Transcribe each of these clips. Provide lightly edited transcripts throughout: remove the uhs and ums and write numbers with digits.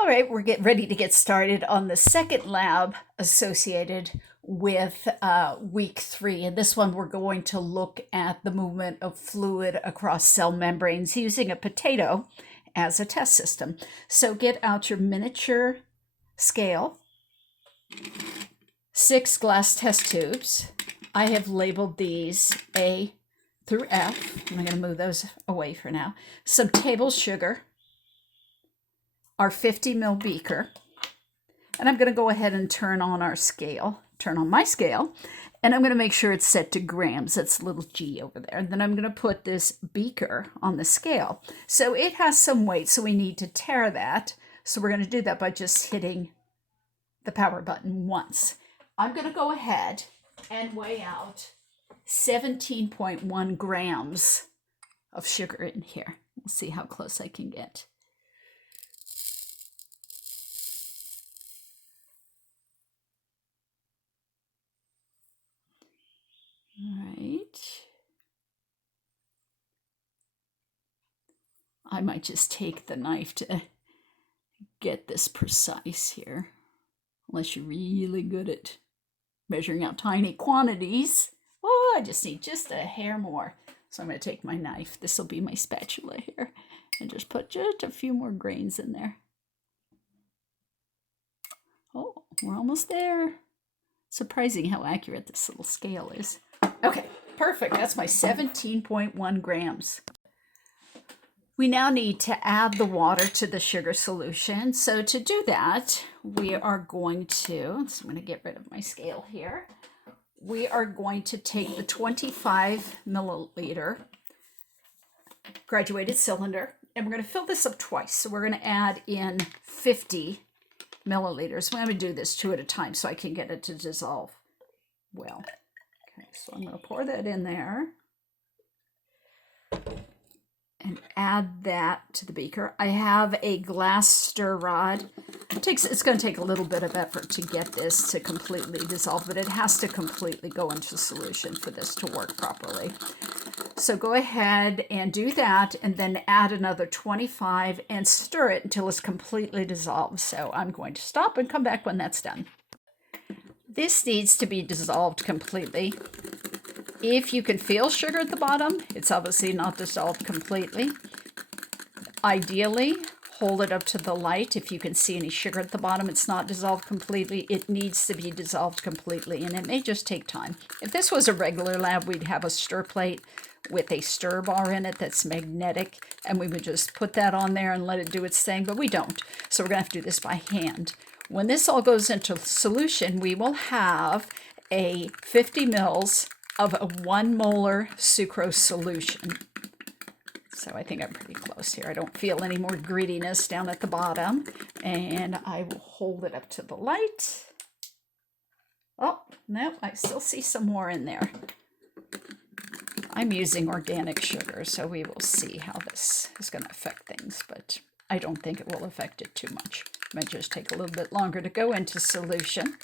All right, we're getting ready to get started on the second lab associated with week 3. And this one, we're going to look at the movement of fluid across cell membranes using a potato as a test system. So get out your miniature scale, 6 glass test tubes. I have labeled these A through F. I'm going to move those away for now. Some table sugar, our 50 ml beaker, and I'm going to go ahead and turn on my scale, and I'm going to make sure it's set to grams. That's a little G over there. And then I'm going to put this beaker on the scale. So it has some weight, so we need to tare that. So we're going to do that by just hitting the power button once. I'm going to go ahead and weigh out 17.1 grams of sugar in here. We'll see how close I can get. All right. I might just take the knife to get this precise here, unless you're really good at measuring out tiny quantities. Oh, I just need just a hair more. So I'm going to take my knife. This will be my spatula here, and just put just a few more grains in there. Oh, we're almost there. Surprising how accurate this little scale is. Okay, perfect. That's my 17.1 grams. We now need to add the water to the sugar solution. So to do that, we are going to, so I'm going to get rid of my scale here. We are going to take the 25 milliliter graduated cylinder, and we're going to fill this up twice. So we're going to add in 50 milliliters. We're going to do this 2 at a time so I can get it to dissolve well. Okay, so I'm going to pour that in there and add that to the beaker. I have a glass stir rod. It's going to take a little bit of effort to get this to completely dissolve, but it has to completely go into solution for this to work properly. So go ahead and do that, and then add another 25 and stir it until it's completely dissolved. So I'm going to stop and come back when that's done. This needs to be dissolved completely. If you can feel sugar at the bottom, it's obviously not dissolved completely. Ideally, hold it up to the light. If you can see any sugar at the bottom, it's not dissolved completely. It needs to be dissolved completely, and it may just take time. If this was a regular lab, we'd have a stir plate with a stir bar in it that's magnetic, and we would just put that on there and let it do its thing, but we don't. So we're going to have to do this by hand. When this all goes into solution, we will have a 50 mils of a 1 molar sucrose solution. So I think I'm pretty close here. I don't feel any more grittiness down at the bottom. And I will hold it up to the light. Oh, no, I still see some more in there. I'm using organic sugar, so we will see how this is going to affect things, but I don't think it will affect it too much. It might just take a little bit longer to go into solution.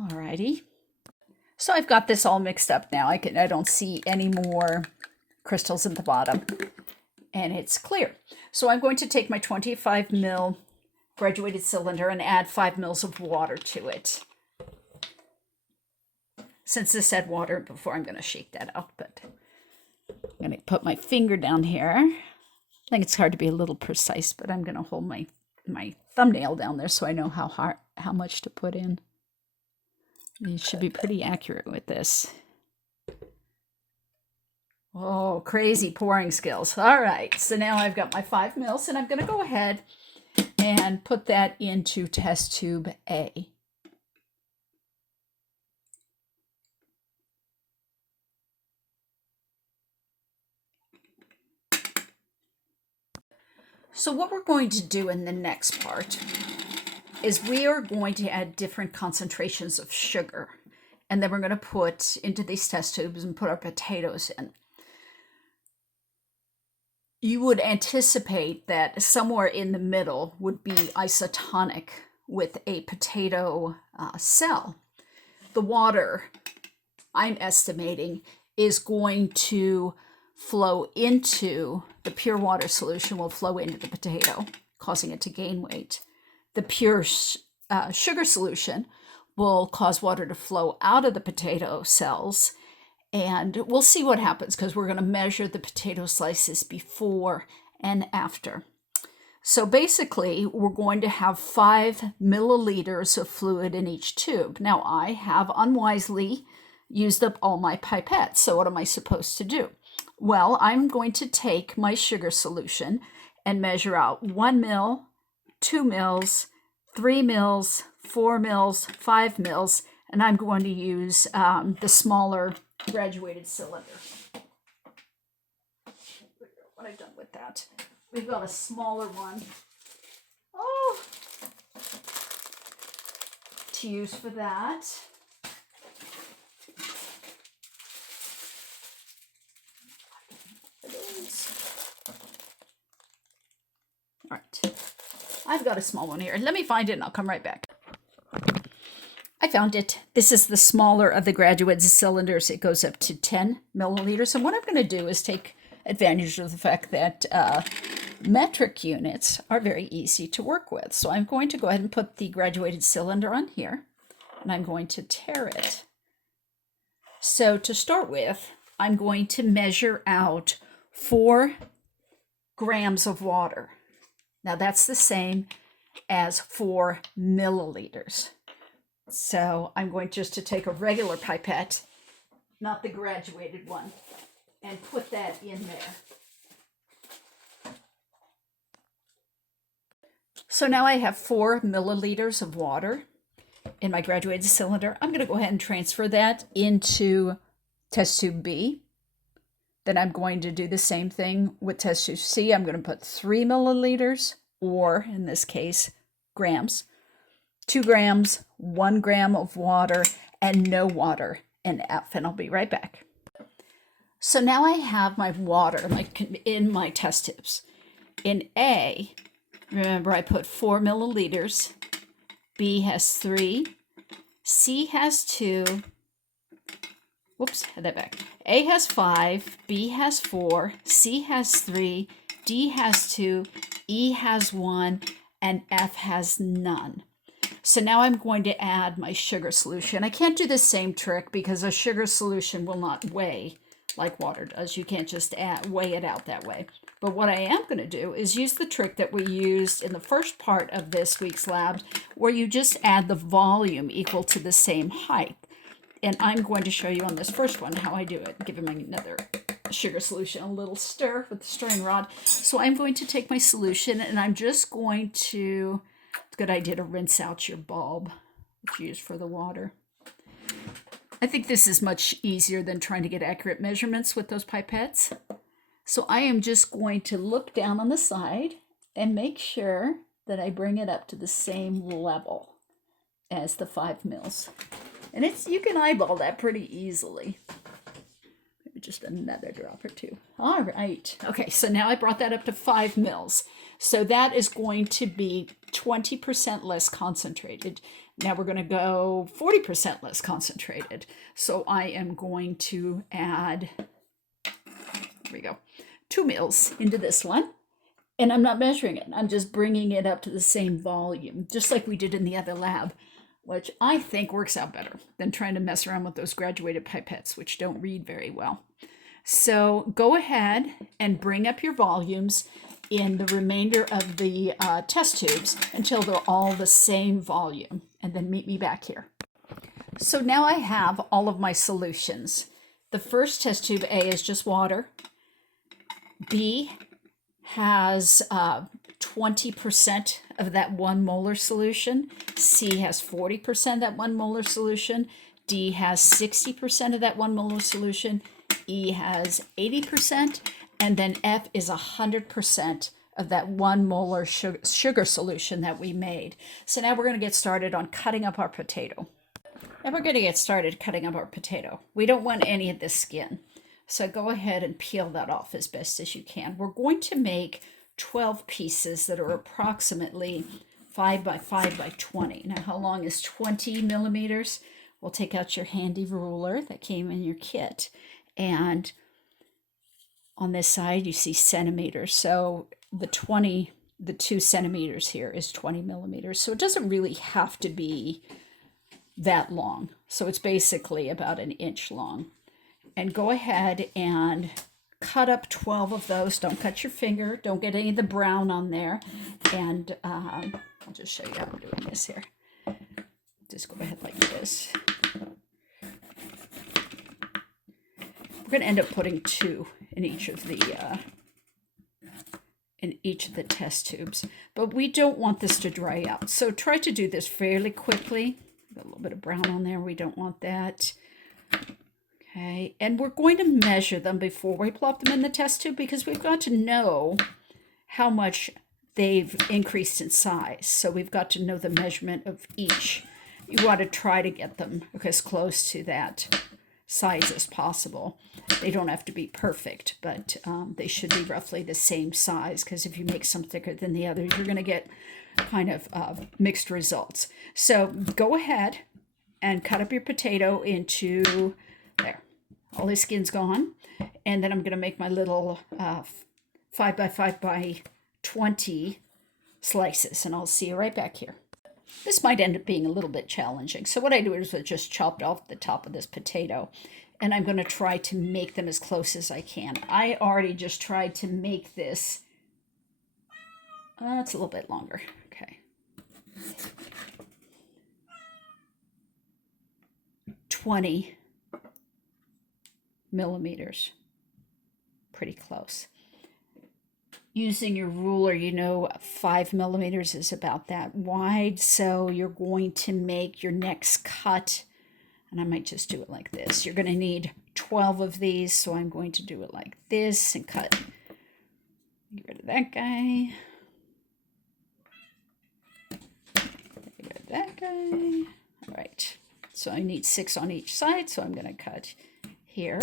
Alrighty. So I've got this all mixed up now. I don't see any more crystals at the bottom, and it's clear. So I'm going to take my 25 ml graduated cylinder and add 5 mils of water to it. Since this had water before, I'm going to shake that out, but I'm going to put my finger down here. I think it's hard to be a little precise, but I'm going to hold my thumbnail down there so I know how much to put in. You should be pretty accurate with this. Oh, crazy pouring skills. All right, so now I've got my 5 mils, and I'm going to go ahead and put that into test tube A. So what we're going to do in the next part is we are going to add different concentrations of sugar, and then we're going to put into these test tubes and put our potatoes in. You would anticipate that somewhere in the middle would be isotonic with a potato cell. The water, I'm estimating, is going to flow into the pure water solution, will flow into the potato. causing it to gain weight. The pure sugar solution will cause water to flow out of the potato cells, and we'll see what happens because we're going to measure the potato slices before and after. So basically, we're going to have 5 milliliters of fluid in each tube. Now, I have unwisely used up all my pipettes, so what am I supposed to do? Well, I'm going to take my sugar solution and measure out 1 mil, 2 mils, 3 mils, 4 mils, 5 mils, and I'm going to use the smaller graduated cylinder. What I've done with that. We've got a smaller one. Oh, to use for that. All right. I've got a small one here. Let me find it and I'll come right back. I found it. This is the smaller of the graduated cylinders. It goes up to 10 milliliters. And what I'm going to do is take advantage of the fact that metric units are very easy to work with. So I'm going to go ahead and put the graduated cylinder on here, and I'm going to tare it. So to start with, I'm going to measure out 4 grams of water. Now that's the same as 4 milliliters. So I'm going just to take a regular pipette, not the graduated one, and put that in there. So now I have 4 milliliters of water in my graduated cylinder. I'm going to go ahead and transfer that into test tube B. Then I'm going to do the same thing with test tube C. I'm going to put 3 milliliters, or in this case, grams, 2 grams, 1 gram of water, and no water in F. And I'll be right back. So now I have my water in my test tubes. In A, remember I put 4 milliliters, B has 3, C has 2, whoops, had that back. A has 5, B has 4, C has 3, D has 2, E has 1, and F has none. So now I'm going to add my sugar solution. I can't do the same trick because a sugar solution will not weigh like water does. You can't just weigh it out that way. But what I am going to do is use the trick that we used in the first part of this week's lab, where you just add the volume equal to the same height. And I'm going to show you on this first one how I do it. Give him another sugar solution, a little stir with the stirring rod. So I'm going to take my solution and I'm just going to, it's a good idea to rinse out your bulb that you use for the water. I think this is much easier than trying to get accurate measurements with those pipettes. So I am just going to look down on the side and make sure that I bring it up to the same level as the 5 mils. And you can eyeball that pretty easily. Maybe just another drop or two. All right. Okay, so now I brought that up to 5 mils. So that is going to be 20% less concentrated. Now we're going to go 40% less concentrated. So I am going to add, here we go, 2 mils into this one. And I'm not measuring it. I'm just bringing it up to the same volume, just like we did in the other lab, which I think works out better than trying to mess around with those graduated pipettes, which don't read very well. So go ahead and bring up your volumes in the remainder of the test tubes until they're all the same volume, and then meet me back here. So now I have all of my solutions. The first test tube A is just water. B has 20% of that 1 molar solution. C has 40% of that 1 molar solution. D has 60% of that 1 molar solution. E has 80%. And then F is 100% of that 1 molar sugar solution that we made. So now we're going to get started on cutting up our potato. And we're going to get started cutting up our potato. We don't want any of this skin. So go ahead and peel that off as best as you can. We're going to make 12 pieces that are approximately 5 by 5 by 20. Now, how long is 20 millimeters? We'll take out your handy ruler that came in your kit. And on this side, you see centimeters. So the 20 the 2 centimeters here is 20 millimeters. So it doesn't really have to be that long. So it's basically about an inch long. And go ahead and cut up 12 of those. Don't cut your finger. Don't get any of the brown on there. And I'll just show you how I'm doing this here. Just go ahead like this. We're going to end up putting 2 in each of the test tubes, but we don't want this to dry out. So try to do this fairly quickly. Got a little bit of brown on there. We don't want that. Okay, and we're going to measure them before we plop them in the test tube because we've got to know how much they've increased in size. So we've got to know the measurement of each. You want to try to get them as close to that size as possible. They don't have to be perfect, but they should be roughly the same size, because if you make some thicker than the others, you're going to get kind of mixed results. So go ahead and cut up your potato into, there, all the skin's gone. And then I'm going to make my little 5 by 5 by 20 slices, and I'll see you right back here. This might end up being a little bit challenging. So what I do is I just chopped off the top of this potato, and I'm going to try to make them as close as I can. I already just tried to make this. It's a little bit longer. Okay. 20 millimeters. Pretty close. Using your ruler, 5 millimeters is about that wide. So you're going to make your next cut, and I might just do it like this. You're going to need 12 of these, so I'm going to do it like this and cut. Get rid of that guy. Get rid of that guy. All right. So I need 6 on each side, so I'm going to cut here,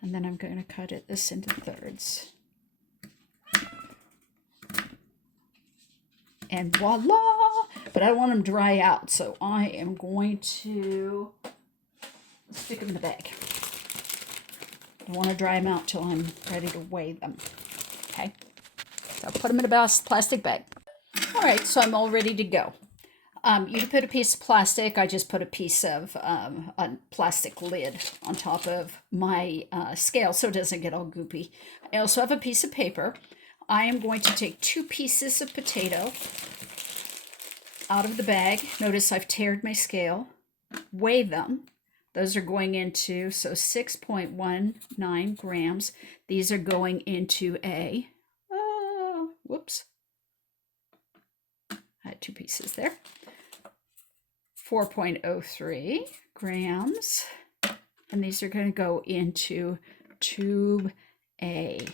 and then I'm going to cut this into thirds. And voila! But I don't want them to dry out, so I am going to stick them in the bag. I want to dry them out till I'm ready to weigh them. Okay? So I'll put them in a plastic bag. All right, so I'm all ready to go. You can put a piece of plastic. I just put a piece of a plastic lid on top of my scale so it doesn't get all goopy. I also have a piece of paper. I am going to take 2 pieces of potato out of the bag. Notice I've tared my scale. Weigh them. Those are going into, 6.19 grams. These are going into a, whoops. I had 2 pieces there. 4.03 grams. And these are going to go into tube A.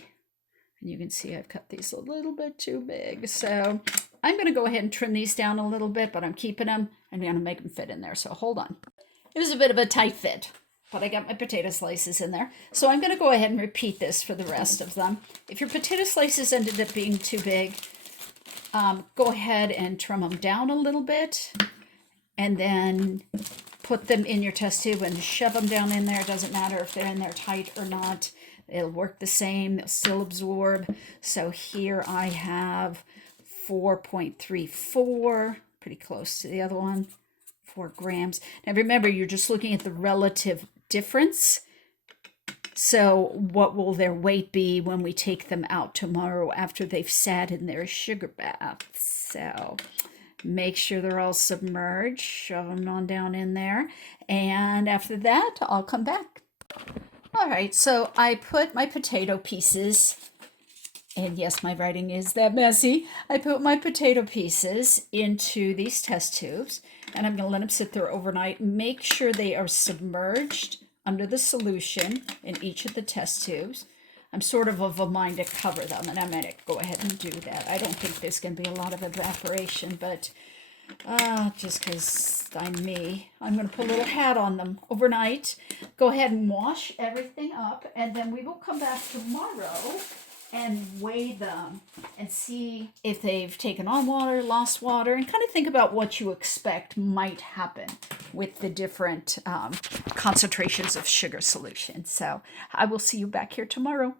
And you can see I've cut these a little bit too big. So I'm going to go ahead and trim these down a little bit, but I'm keeping them. I'm going to make them fit in there. So hold on. It was a bit of a tight fit, but I got my potato slices in there. So I'm going to go ahead and repeat this for the rest of them. If your potato slices ended up being too big, go ahead and trim them down a little bit, and then put them in your test tube and shove them down in there. It doesn't matter if they're in there tight or not. It'll work the same. They'll still absorb. So here I have 4.34, pretty close to the other one, 4 grams. Now remember, you're just looking at the relative difference. So what will their weight be when we take them out tomorrow after they've sat in their sugar bath? So make sure they're all submerged. Shove them on down in there. And after that, I'll come back. All right, so I put my potato pieces, and yes, my writing is that messy. I put my potato pieces into these test tubes, and I'm going to let them sit there overnight. Make sure they are submerged under the solution in each of the test tubes. I'm sort of a mind to cover them, and I'm going to go ahead and do that. I don't think there's going to be a lot of evaporation, but just because I'm me, I'm going to put a little hat on them overnight. Go ahead and wash everything up, and then we will come back tomorrow and weigh them and see if they've taken on water, lost water, and kind of think about what you expect might happen with the different concentrations of sugar solution. So I will see you back here tomorrow.